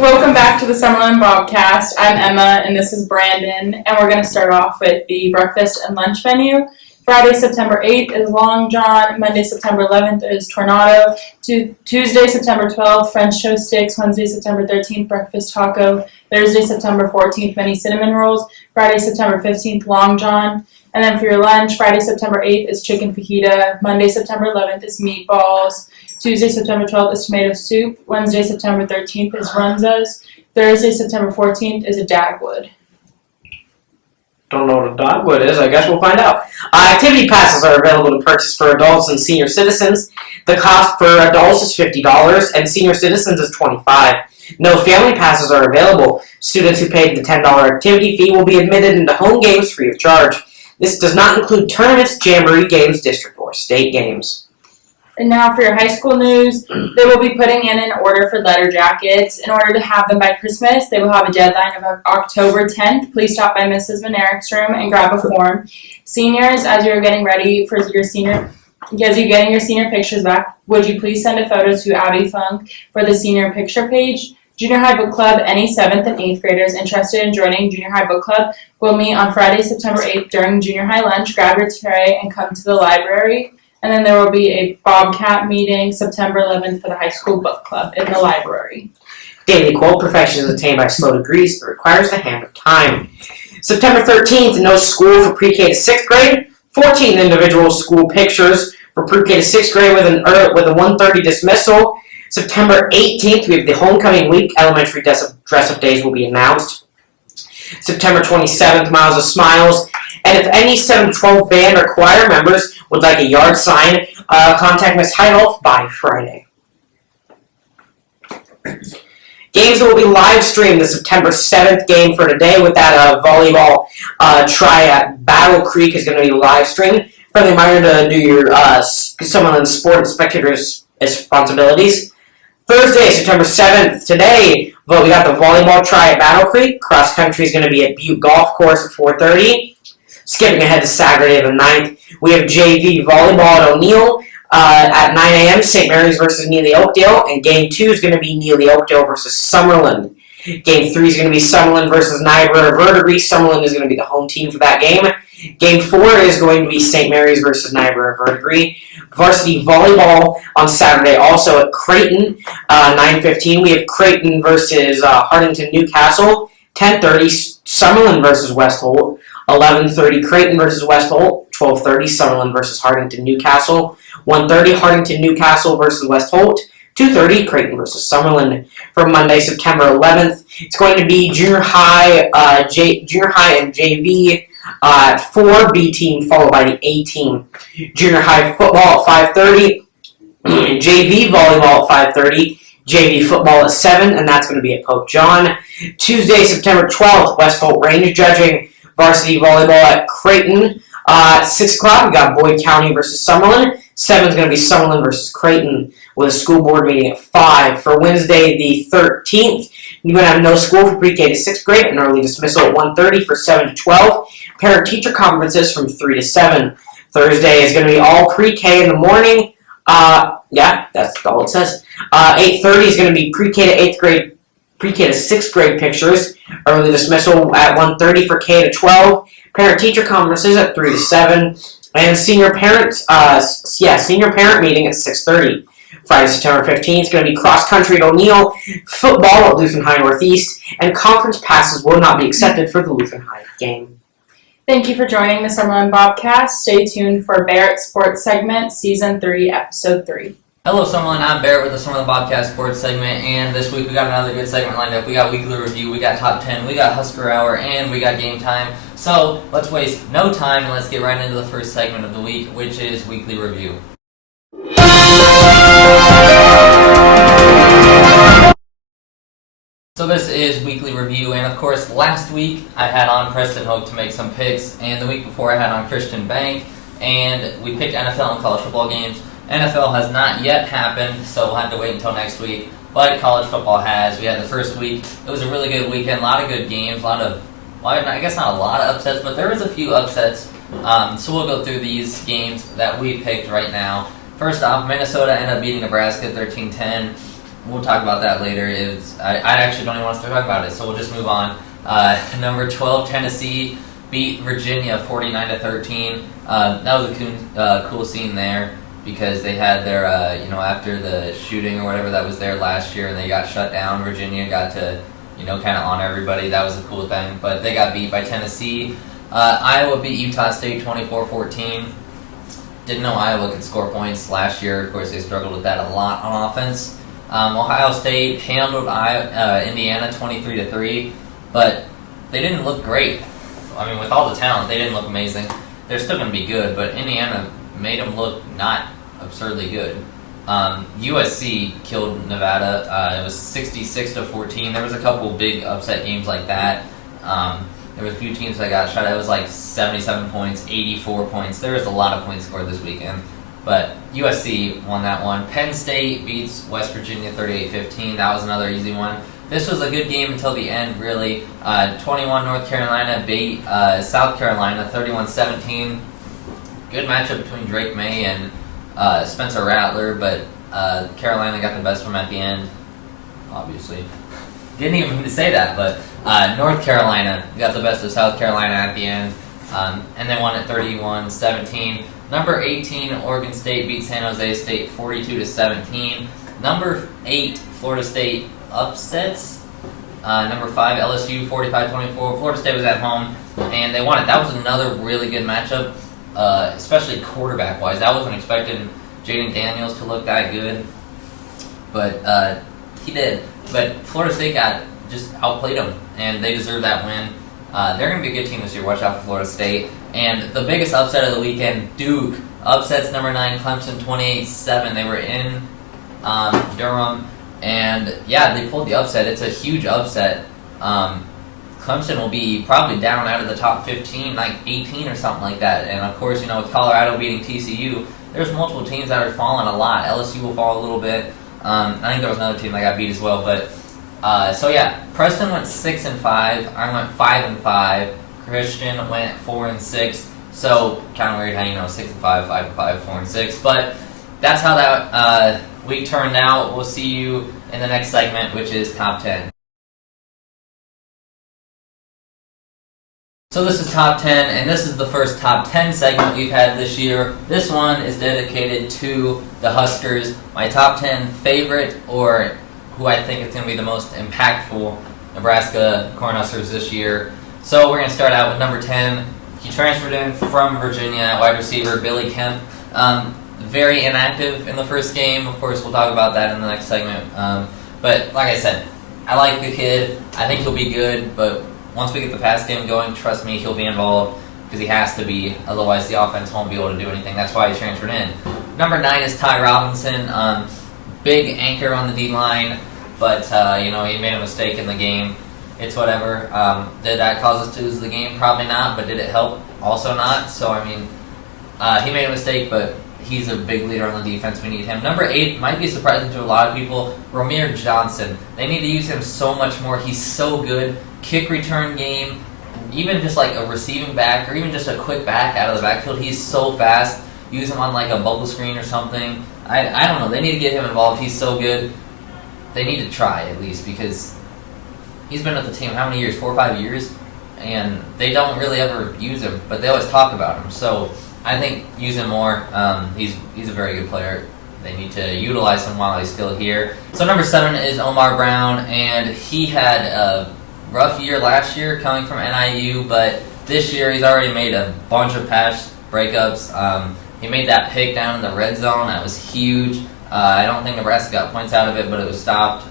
Welcome back to the Summerlin Bobcast. I'm Emma and this is Brandon, and we're going to start off with the breakfast and lunch menu. Friday, September 8th is Long John. Monday, September 11th is Tornado. Tuesday, September 12th, French toast sticks. Wednesday, September 13th, breakfast taco. Thursday, September 14th, mini cinnamon rolls. Friday, September 15th, Long John. And then for your lunch, Friday, September 8th is chicken fajita. Monday, September 11th is meatballs. Tuesday, September 12th is tomato soup. Wednesday, September 13th is runzas. Thursday, September 14th is a dagwood. Don't know what a dogwood is. I guess we'll find out. Activity passes are available to purchase for adults and senior citizens. The cost for adults is $50 and senior citizens is $25. No family passes are available. Students who paid the $10 activity fee will be admitted into home games free of charge. This does not include tournaments, jamboree games, district or state games. And now for your high school news, they will be putting in an order for letter jackets. In order to have them by Christmas, they will have a deadline of October 10th. Please stop by Mrs. Van Erick's room and grab a form. Seniors, as you're getting ready for your senior pictures back, would you please send a photo to Abby Funk for the senior picture page? Junior High Book Club, any 7th and 8th graders interested in joining Junior High Book Club will meet on Friday, September 8th during junior high lunch. Grab your tray and come to the library. And then there will be a Bobcat meeting September 11th for the high school book club in the library. Daily quote: perfection is attained by slow degrees, but requires the hand of time. September 13th, no school for pre-K to 6th grade. 14th, individual school pictures for pre-K to 6th grade with a 1:30 dismissal. September 18th, we have the homecoming week. Elementary dress-up days will be announced. September 27th, Miles of Smiles. And if any 7-12 band or choir members would like a yard sign, contact Ms. Heidolf by Friday. Games will be live streamed. The September 7th game for today with that volleyball try at Battle Creek is going to be live streamed. Friendly reminder to do your Summerlin sport spectators' responsibilities. Thursday, September 7th, today, we got the volleyball try at Battle Creek. Cross country is going to be at Butte Golf Course at 4:30. Skipping ahead to Saturday the 9th, we have JV volleyball at O'Neill at 9 a.m., St. Mary's versus Neely Oakdale, and Game 2 is going to be Neely Oakdale versus Summerlin. Game 3 is going to be Summerlin versus Niobrara Verdigris. Summerlin is going to be the home team for that game. Game 4 is going to be St. Mary's versus Niobrara Verdigris. Varsity volleyball on Saturday also at Creighton, 9:15. We have Creighton versus Hartington Newcastle, 10:30 Summerlin versus West Holt. 11:30 Creighton versus West Holt, 12:30 Summerlin versus Hartington Newcastle, 1:30 Hartington Newcastle versus West Holt, 2:30 Creighton versus Summerlin. For Monday, September 11th, it's going to be junior high and JV at 4, B team followed by the A team. Junior high football at 5:30, JV volleyball at 5:30. JV football at 7, and that's going to be at Pope John. Tuesday, September 12th, West Holt Range judging. Varsity volleyball at Creighton. At 6 o'clock, we got Boyd County versus Summerlin. 7 is going to be Summerlin versus Creighton with a school board meeting at 5. For Wednesday, the 13th, you're going to have no school for pre-K to 6th grade, and early dismissal at 1:30 for 7 to 12. Parent-teacher conferences from 3 to 7. Thursday is going to be all pre-K in the morning. Yeah, that's all it says. 8:30 is going to be pre-K to 8th grade, pre-K to 6th grade pictures. Early dismissal at 1:30 for K to 12. Parent-teacher conferences at 3 to 7. And senior parent meeting at 6:30. Friday, September 15th is going to be cross-country at O'Neill, football at Lutheran High Northeast, and conference passes will not be accepted for the Lutheran High game. Thank you for joining the Summerlin Bobcast. Stay tuned for Barrett Sports Segment, Season 3, Episode 3. Hello, Summerlin. I'm Barrett with the Summerlin Bobcast Sports segment, and this week we got another good segment lined up. We got Weekly Review, we got Top 10, we got Husker Hour, and we got Game Time. So let's waste no time and let's get right into the first segment of the week, which is Weekly Review. So this is Weekly Review, and of course last week I had on Preston Hoke to make some picks, and the week before I had on Christian Bank, and we picked NFL and college football games. NFL has not yet happened, so we'll have to wait until next week. But college football has. We had the first week. It was a really good weekend. A lot of good games. I guess not a lot of upsets, but there was a few upsets. So we'll go through these games that we picked right now. First off, Minnesota ended up beating Nebraska 13-10. we'll talk about that later. I actually don't even want to start talking about it, so we'll just move on. Number 12, Tennessee beat Virginia 49-13. That was a cool scene there because they had their, after the shooting or whatever that was there last year and they got shut down, Virginia got to, kind of honor everybody. That was a cool thing. But they got beat by Tennessee. Iowa beat Utah State 24-14. Didn't know Iowa could score points last year. Of course, they struggled with that a lot on offense. Ohio State handled Indiana 23-3, but they didn't look great. I mean, with all the talent, they didn't look amazing. They're still going to be good, but Indiana made them look not absurdly good. USC killed Nevada. It was 66-14. There was a couple big upset games like that. There was a few teams that got shot. It was like 77 points, 84 points. There was a lot of points scored this weekend. But USC won that one. Penn State beats West Virginia 38-15. That was another easy one. This was a good game until the end, really. 21 North Carolina beat South Carolina 31-17. Good matchup between Drake May and Spencer Rattler, but Carolina got the best of them at the end, obviously. Didn't even mean to say that, but North Carolina got the best of South Carolina at the end, and they won at 31-17. Number 18, Oregon State beat San Jose State 42-17. Number 8, Florida State upsets. Number 5, LSU 45-24. Florida State was at home, and they won it. That was another really good matchup, especially quarterback-wise. I wasn't expecting Jaden Daniels to look that good, but he did. But Florida State just outplayed them, and they deserve that win. They're going to be a good team this year. Watch out for Florida State. And the biggest upset of the weekend, Duke upsets number 9 Clemson 28-7. They were in Durham, and yeah, they pulled the upset. It's a huge upset. Clemson will be probably down out of the top 15, like 18 or something like that. And of course, with Colorado beating TCU, there's multiple teams that are falling a lot. LSU will fall a little bit. I think there was another team that got beat as well. But so yeah, Preston went 6-5. I went 5-5. Christian went 4-6. So kind of weird how 6-5, 5-5, 4-6. But that's how that week turned out. We'll see you in the next segment, which is top 10. So this is top 10, and this is the first top 10 segment we've had this year. This one is dedicated to the Huskers, my top 10 favorite, or who I think is going to be the most impactful Nebraska Cornhuskers this year. So we're going to start out with number 10. He transferred in from Virginia, wide receiver Billy Kemp. Very inactive in the first game. Of course, we'll talk about that in the next segment. But like I said, I like the kid. I think he'll be good, but once we get the pass game going, trust me, he'll be involved because he has to be. Otherwise, the offense won't be able to do anything. That's why he transferred in. Number 9 is Ty Robinson. Big anchor on the D-line, but, he made a mistake in the game. It's whatever. Did that cause us to lose the game? Probably not, but did it help? Also not. So, he made a mistake, but he's a big leader on the defense. We need him. Number 8 might be surprising to a lot of people. Ramir Johnson. They need to use him so much more. He's so good. Kick return game, even just like a receiving back or even just a quick back out of the backfield. He's so fast. Use him on like a bubble screen or something. I don't know. They need to get him involved. He's so good. They need to try at least because he's been with the team how many years? 4 or 5 years? And they don't really ever use him, but they always talk about him. So I think use him more. He's a very good player. They need to utilize him while he's still here. So number 7 is Omar Brown, and he had a rough year last year coming from NIU, but this year he's already made a bunch of pass breakups. He made that pick down in the red zone. That was huge. I don't think Nebraska got points out of it, but it was stopped.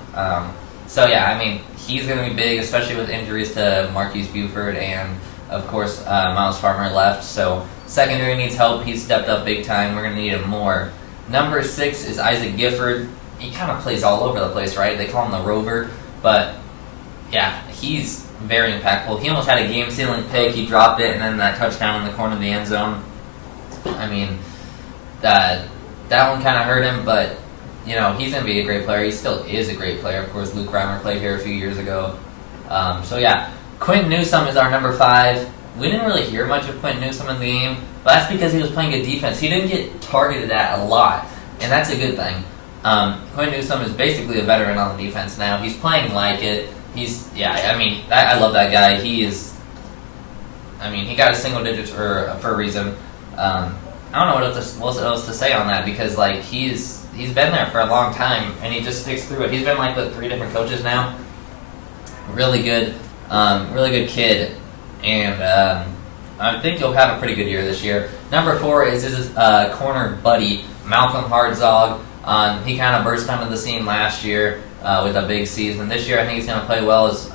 So yeah, he's going to be big, especially with injuries to Marquise Buford and, of course, Miles Farmer left. So secondary needs help. He's stepped up big time. We're going to need him more. Number 6 is Isaac Gifford. He kind of plays all over the place, right? They call him the Rover, but yeah, he's very impactful. He almost had a game-sealing pick. He dropped it, and then that touchdown in the corner of the end zone. That one kind of hurt him, but, he's going to be a great player. He still is a great player. Of course, Luke Reimer played here a few years ago. So, yeah, Quentin Newsome is our number 5. We didn't really hear much of Quentin Newsome in the game, but that's because he was playing good defense. He didn't get targeted at a lot, and that's a good thing. Quinn Newsome is basically a veteran on the defense now. He's playing like it. I love that guy. He got a single digits for a reason. I don't know what else to say on that because like he's been there for a long time and he just sticks through it. He's been like with 3 different coaches now. Really good kid, and I think he'll have a pretty good year this year. Number 4 is his corner buddy Malcolm Hartzog. He kind of burst onto the scene last year with a big season. This year I think he's going to play well as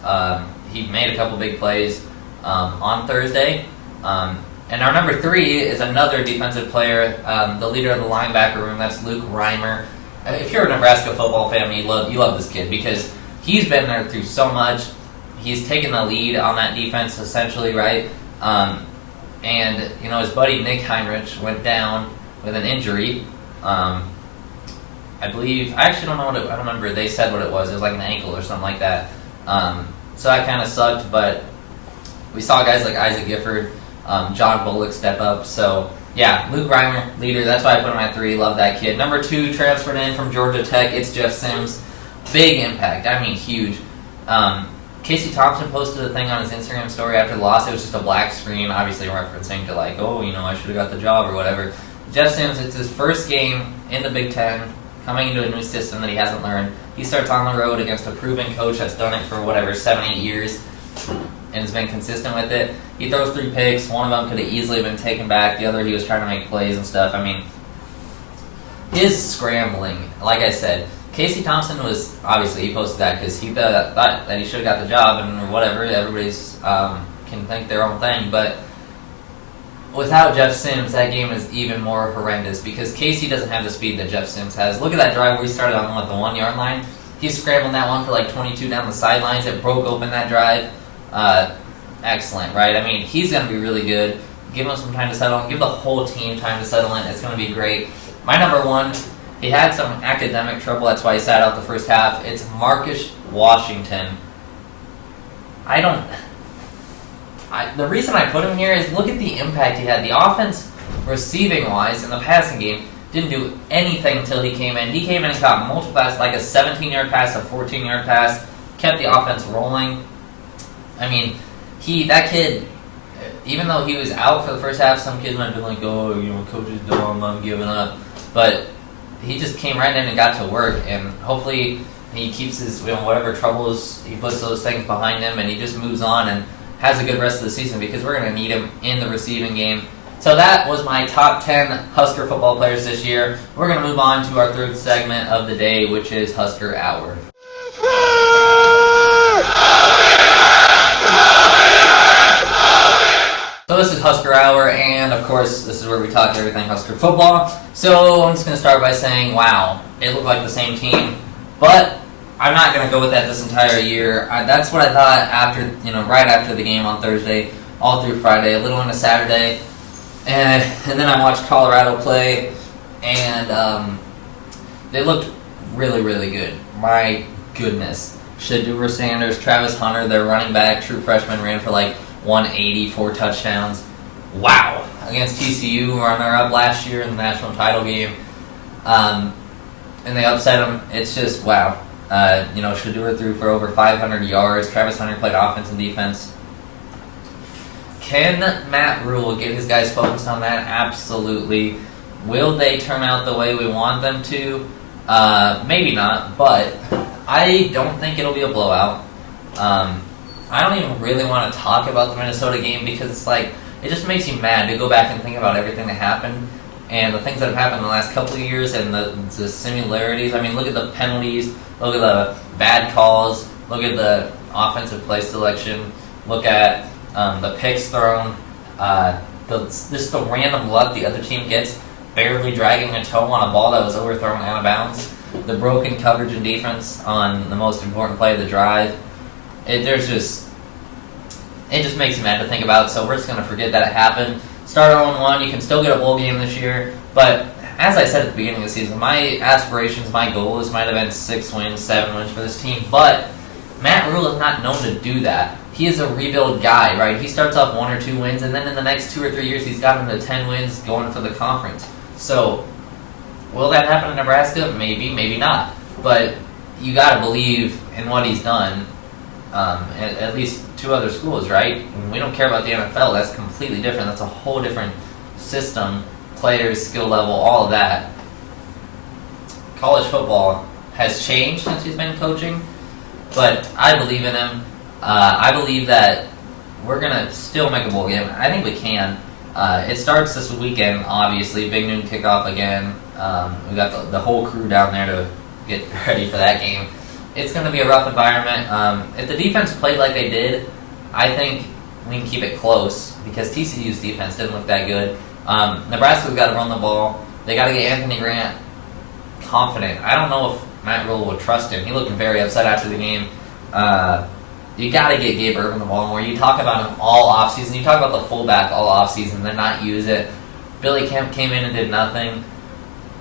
he made a couple big plays on Thursday. And our number 3 is another defensive player, the leader of the linebacker room. That's Luke Reimer. If you're a Nebraska football fan, you love this kid because he's been there through so much. He's taken the lead on that defense essentially, right? And his buddy Nick Heinrich went down with an injury. I actually don't know I don't remember. They said what it was. It was like an ankle or something like that. So that kind of sucked, but we saw guys like Isaac Gifford, John Bullock step up. So, yeah, Luke Reimer, leader. That's why I put him at 3. Love that kid. Number 2, transferred in from Georgia Tech. It's Jeff Sims. Big impact. I mean, huge. Casey Thompson posted a thing on his Instagram story after the loss. It was just a black screen, obviously referencing to like, I should have got the job or whatever. Jeff Sims, it's his first game in the Big Ten, coming into a new system that he hasn't learned. He starts on the road against a proven coach that's done it for 7, 8 years and has been consistent with it. He throws 3 picks. One of them could have easily been taken back. The other, he was trying to make plays and stuff. I mean, his scrambling, like I said, Casey Thompson was, obviously, he posted that because he thought that he should have got the job or whatever. Everybody's can think their own thing. But without Jeff Sims, that game is even more horrendous because Casey doesn't have the speed that Jeff Sims has. Look at that drive where he started on the 1 yard line. He scrambled that one for like 22 down the sidelines. It broke open that drive. Excellent, right? I mean, he's going to be really good. Give him some time to settle in. Give the whole team time to settle in. It's going to be great. My number 1, he had some academic trouble. That's why he sat out the first half. It's Marcus Washington. The reason I put him here is look at the impact he had. The offense, receiving-wise, in the passing game, didn't do anything until he came in. He came in and caught multiple passes, like a 17-yard pass, a 14-yard pass, kept the offense rolling. I mean, that kid, even though he was out for the first half, some kids might have been like, coach is dumb, I'm giving up. But he just came right in and got to work, and hopefully he keeps his, whatever troubles, he puts those things behind him, and he just moves on and has a good rest of the season because we're going to need him in the receiving game. So that was my top 10 Husker football players this year. We're going to move on to our third segment of the day, which is Husker Hour. So this is Husker Hour, and of course, this is where we talk everything Husker football. So I'm just going to start by saying, wow, it looked like the same team, but I'm not going to go with that this entire year. That's what I thought right after the game on Thursday, all through Friday, a little into Saturday, and then I watched Colorado play, and they looked really, really good. My goodness. Shedeur Sanders, Travis Hunter, their running back, true freshman, ran for like 180, 4 touchdowns. Wow. Against TCU, runner-up last year in the national title game. And they upset them. It's just, wow. Shedeur threw for over 500 yards. Travis Hunter played offense and defense. Can Matt Rule get his guys focused on that? Absolutely. Will they turn out the way we want them to? Maybe not, but I don't think it'll be a blowout. I don't even really want to talk about the Minnesota game because it's like, it just makes you mad to go back and think about everything that happened and the things that have happened in the last couple of years and the similarities. I mean, look at the penalties, look at the bad calls, look at the offensive play selection, look at the picks thrown, just the random luck the other team gets, barely dragging a toe on a ball that was overthrown out of bounds, the broken coverage and defense on the most important play of the drive. It just makes you mad to think about, so we're just going to forget that it happened. Start 0-1, you can still get a bowl game this year, but as I said at the beginning of the season, my aspirations, my goals might have been 6 wins, 7 wins for this team, but Matt Rule is not known to do that. He is a rebuild guy, right? He starts off 1 or 2 wins, and then in the next 2 or 3 years, he's got him to 10 wins going for the conference. So Will that happen in Nebraska? Maybe, maybe not. But you got to believe in what he's done. At least 2 other schools, right? And we don't care about the NFL. That's completely different. That's a whole different system, players, skill level, all of that. College football has changed since he's been coaching, but I believe in him. I believe that we're going to still make a bowl game. I think we can. It starts this weekend, obviously. Big noon kickoff again. We got the whole crew down there to get ready for that game. It's going to be a rough environment. If the defense played like they did, I think we can keep it close because TCU's defense didn't look that good. Nebraska's got to run the ball. They got to get Anthony Grant confident. I don't know if Matt Rule would trust him. He looked very upset after the game. You got to get Gabe Ervin the ball more. You talk about him all offseason. You talk about the fullback all offseason, then not use it. Billy Kemp came in and did nothing.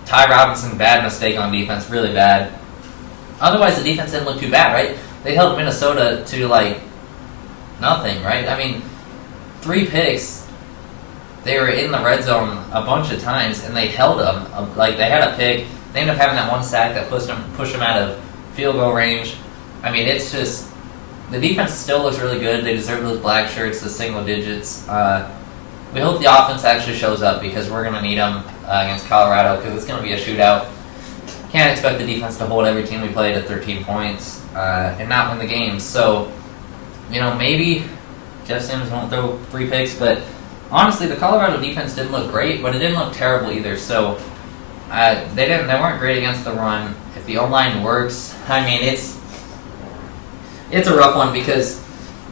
Ty Robinson, bad mistake on defense, really bad. Otherwise, the defense didn't look too bad, right? They held Minnesota to, nothing, right? I mean, 3 picks. They were in the red zone a bunch of times, and they held them. They had a pick. They ended up having that 1 sack that pushed them out of field goal range. I mean, it's just... The defense still looks really good. They deserve those black shirts, the single digits. We hope the offense actually shows up because we're going to need them against Colorado because it's going to be a shootout. Can't expect the defense to hold every team we play to 13 points and not win the game. So, maybe Jeff Sims won't throw 3 picks, but honestly, the Colorado defense didn't look great, but it didn't look terrible either. So, they weren't great against the run. If the O-line works, I mean, it's a rough one because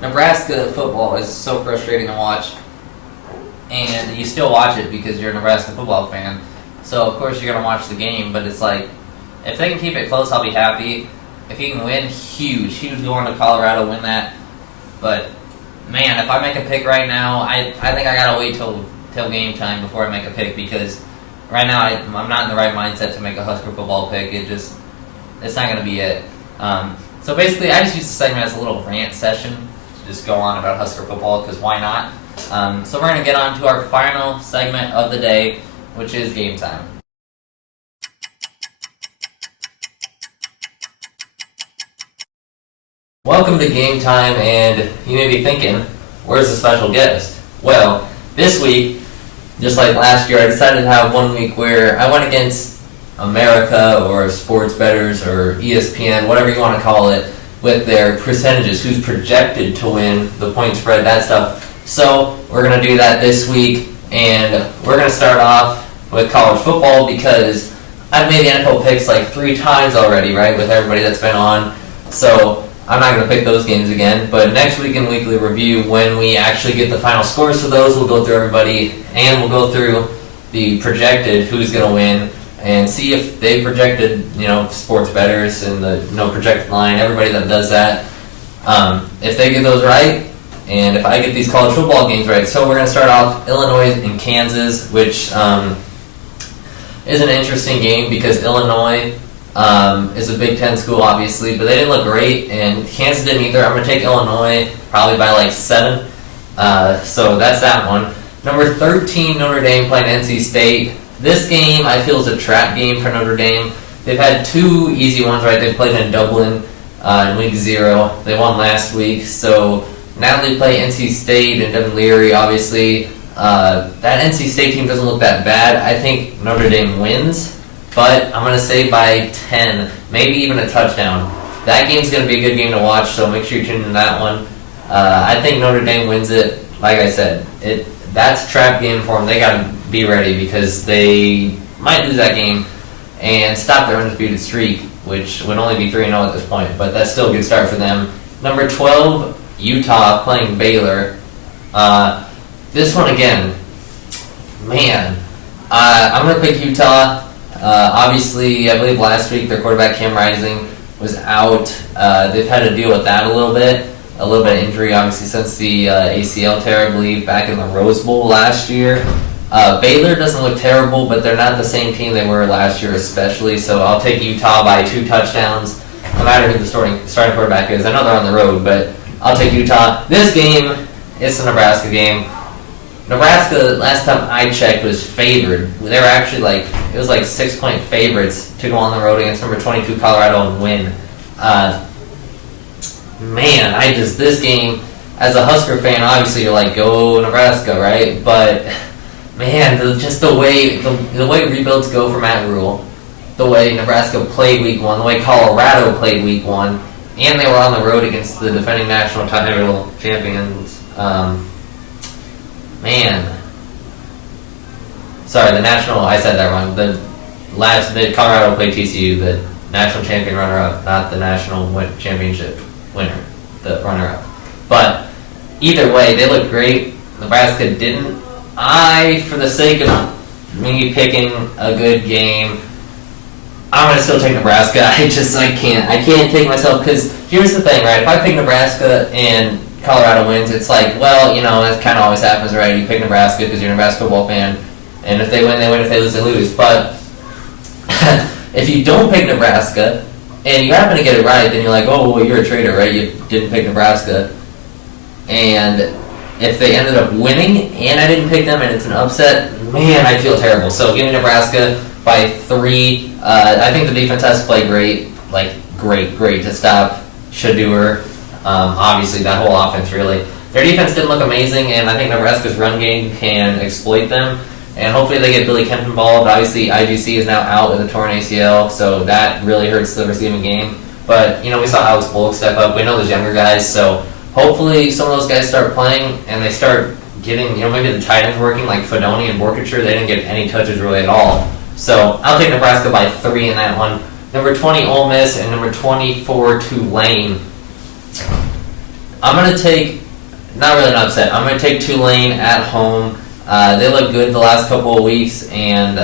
Nebraska football is so frustrating to watch, and you still watch it because you're a Nebraska football fan. So, of course, you're going to watch the game, but it's like, if they can keep it close, I'll be happy. If he can win, huge. He would go on to Colorado, win that. But, man, if I make a pick right now, I think I got to wait till game time before I make a pick because right now I'm not in the right mindset to make a Husker football pick. It's not going to be it. So basically, I just use the segment as a little rant session to just go on about Husker football because why not? So we're going to get on to our final segment of the day, which is game time. Welcome to game time, and you may be thinking, where's the special guest? Well, this week, just like last year, I decided to have 1 week where I went against America or sports bettors or ESPN, whatever you want to call it, with their percentages, who's projected to win, the point spread, that stuff. So we're going to do that this week, and we're going to start off with college football because I've made the NFL picks 3 times already, right, with everybody that's been on. So I'm not going to pick those games again, but next week in Weekly Review, when we actually get the final scores for those, we'll go through everybody, and we'll go through the projected who's going to win, and see if they projected, sports bettors and the projected line, everybody that does that, if they get those right, and if I get these college football games right. So we're going to start off Illinois and Kansas, which is an interesting game because Illinois is a Big Ten school, obviously, but they didn't look great, and Kansas didn't either. I'm going to take Illinois probably by 7. So that's that one. Number 13, Notre Dame playing NC State. This game, I feel, is a trap game for Notre Dame. They've had 2 easy ones, right? They played in Dublin in week 0. They won last week. So now they play NC State and Devin Leary, obviously. That NC State team doesn't look that bad. I think Notre Dame wins, but I'm going to say by 10, maybe even a touchdown. That game's going to be a good game to watch, so make sure you tune in that one. I think Notre Dame wins it. Like I said, that's a trap game for them. They got to be ready because they might lose that game and stop their undefeated streak, which would only be 3-0 at this point, but that's still a good start for them. Number 12, Utah playing Baylor. This one again, man, I'm going to pick Utah. Obviously, I believe last week their quarterback Cam Rising was out. They've had to deal with that a little bit of injury, obviously, since the ACL terribly back in the Rose Bowl last year. Baylor doesn't look terrible, but they're not the same team they were last year, especially. So I'll take Utah by 2 touchdowns, no matter who the starting quarterback is. I know they're on the road, but I'll take Utah. This game, it's a Nebraska game. Nebraska, last time I checked, was favored. They were actually it was 6-point favorites to go on the road against number 22 Colorado and win. This game, as a Husker fan, obviously you're like, go Nebraska, right? But man, the way rebuilds go for Matt Rule, the way Nebraska played week 1, the way Colorado played week 1, and they were on the road against the defending national title champions. Sorry, the national, I said that wrong. Colorado played TCU, the national champion runner-up, not the national championship winner, the runner-up. But either way, they looked great. Nebraska didn't. For the sake of me picking a good game, I'm going to still take Nebraska. I can't take myself, because here's the thing, right? If I pick Nebraska and Colorado wins, it's like, well, that kind of always happens, right? You pick Nebraska because you're a Nebraska football fan, and if they win, they win. If they lose, they lose. But if you don't pick Nebraska and you happen to get it right, then you're like, oh, well, you're a traitor, right? You didn't pick Nebraska. And if they ended up winning and I didn't pick them and it's an upset, man, I feel terrible. So give me Nebraska by 3. I think the defense has to play great, great to stop Shadeur. Obviously, that whole offense, really. Their defense didn't look amazing, and I think Nebraska's run game can exploit them. And hopefully they get Billy Kemp involved. Obviously, IGC is now out with a torn ACL, so that really hurts the receiving game. But, we saw Alex Bullock step up. We know those younger guys, so hopefully some of those guys start playing, and they start getting, maybe the tight ends working, like Fedoni and Borkature. They didn't get any touches really at all. So I'll take Nebraska by 3 in that one. Number 20, Ole Miss, and number 24, Tulane. I'm going to take, not really an upset, I'm going to take Tulane at home. They look good the last couple of weeks, and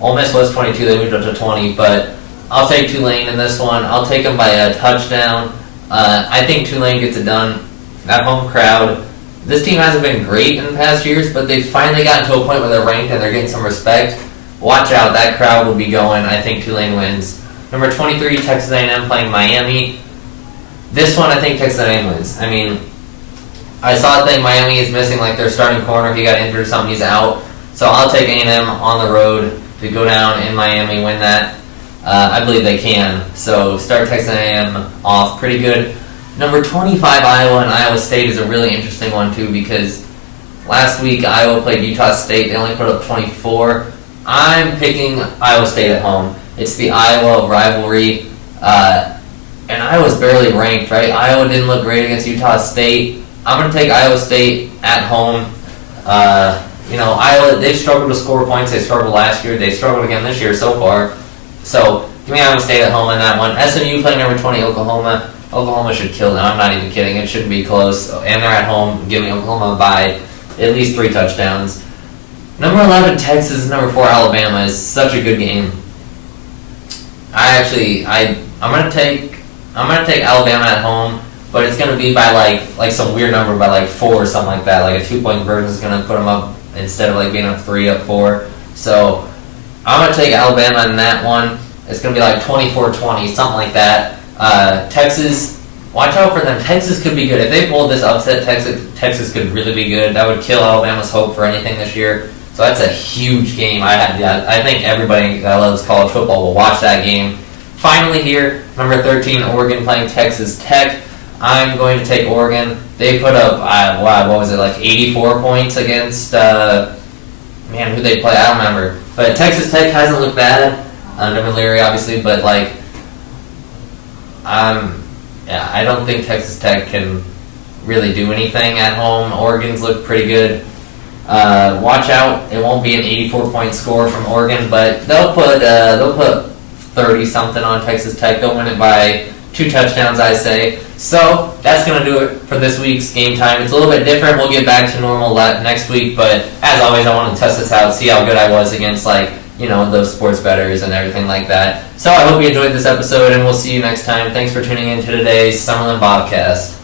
Ole Miss was 22, they moved up to 20, but I'll take Tulane in this one. I'll take them by a touchdown. I think Tulane gets it done. That home crowd. This team hasn't been great in the past years, but they've finally gotten to a point where they're ranked and they're getting some respect. Watch out, that crowd will be going. I think Tulane wins. Number 23, Texas A&M playing Miami. This one, I think Texas A&M wins. I mean, I saw a thing, Miami is missing their starting corner. If he got injured or something, he's out. So I'll take A&M on the road to go down in Miami, win that. I believe they can. So start Texas A&M off pretty good. Number 25, Iowa and Iowa State is a really interesting one too, because last week Iowa played Utah State. They only put up 24. I'm picking Iowa State at home. It's the Iowa rivalry. And Iowa's barely ranked, right? Iowa didn't look great against Utah State. I'm going to take Iowa State at home. Iowa, they've struggled to score points. They struggled last year. They struggled again this year so far. So give me Iowa State at home in that one. SMU playing number 20, Oklahoma. Oklahoma should kill them. I'm not even kidding. It shouldn't be close. And they're at home. Give me Oklahoma by at least 3 touchdowns. Number 11, Texas. Number 4, Alabama is such a good game. I'm gonna take Alabama at home, but it's gonna be by like some weird number by 4 or something like that. Like a 2-point conversion is gonna put them up instead of being up 3, up 4. So I'm gonna take Alabama in that one. It's gonna be 24-20, something like that. Texas, watch out for them. Texas could be good if they pulled this upset. Texas could really be good. That would kill Alabama's hope for anything this year. So that's a huge game. I think everybody that loves college football will watch that game. Finally here, number 13, Oregon playing Texas Tech. I'm going to take Oregon. They put up, 84 points against, who they play? I don't remember. But Texas Tech hasn't looked bad. Under Leary, obviously, but I don't think Texas Tech can really do anything at home. Oregon's looked pretty good. Watch out! It won't be an 84-point score from Oregon, but they'll put 30-something on Texas Tech. They'll win it by 2 touchdowns, I say. So that's gonna do it for this week's Game Time. It's a little bit different. We'll get back to normal next week, but as always, I want to test this out, see how good I was against those sports bettors and everything like that. So I hope you enjoyed this episode, and we'll see you next time. Thanks for tuning in to today's Summerlin Bobcast.